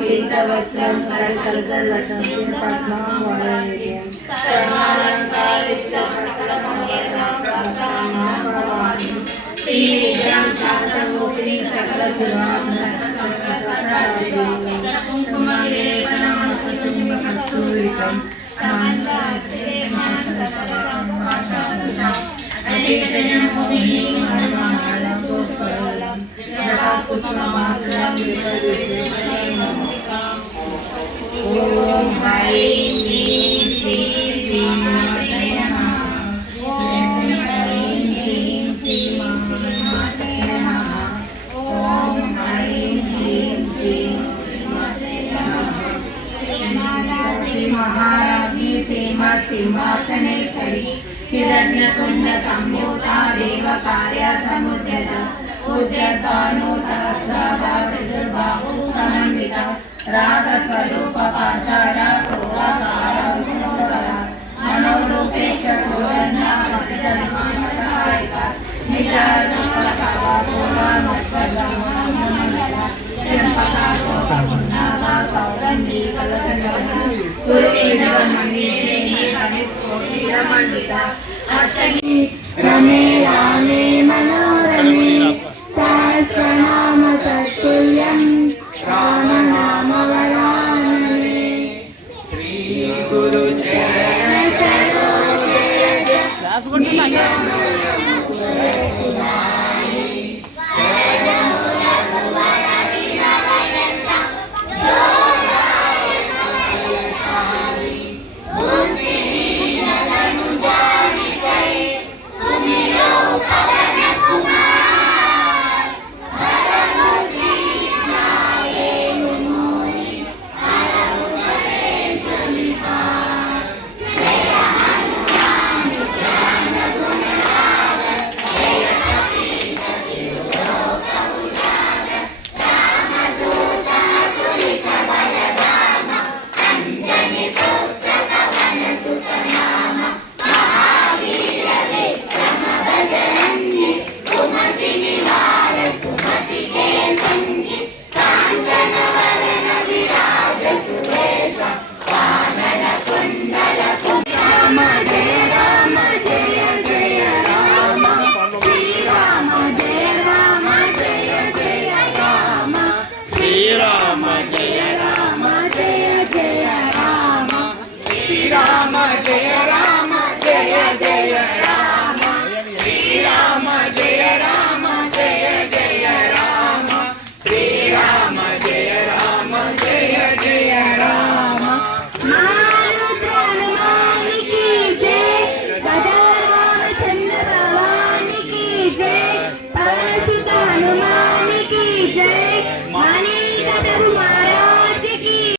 पीतवस्त्रं करकलितलसत्पद्मं वरयेयं सर्वालङ्कारितं सकलमङ्गलं भक्तानां भवानि श्रीविद्यां शान्तमूर्तिं सकलसुरानन्दसम्प्रदायिनीं कुङ्कुमलेपनं कुसुमकस्तूरितं ओम ह्रीं ह्रीं श्रीं मातये नमः। ओम ह्रीं श्रीं श्रीमातये नमः। ओम ह्रीं श्रीं श्रीमातये नमः। महाराजी सिंहासनेश्वरी हिरण्यकुण्ड संभूता देवकार्या समुद्यता उद्यद्भानु सहस्राभा चतुर्बाहु समन्विता रागस्वरूप पाषाण प्रोगाकार विनोदकरा मनोरूपेक्ष गोवर्णा भक्तजनमानसहायिका निजारूपकवापोला मुक्तब्रह्मणमण्डला चम्पका शोभपुण्णाभा सौगन्धी कलशजवना कुरुवेदमणिश्रेणी पठितकोटिरमण्डिता अष्टमी रमे रामे मनोरमे सहस्रनाम तत्तुल्यं रामनामवरानने श्री गुरु जय सरोजय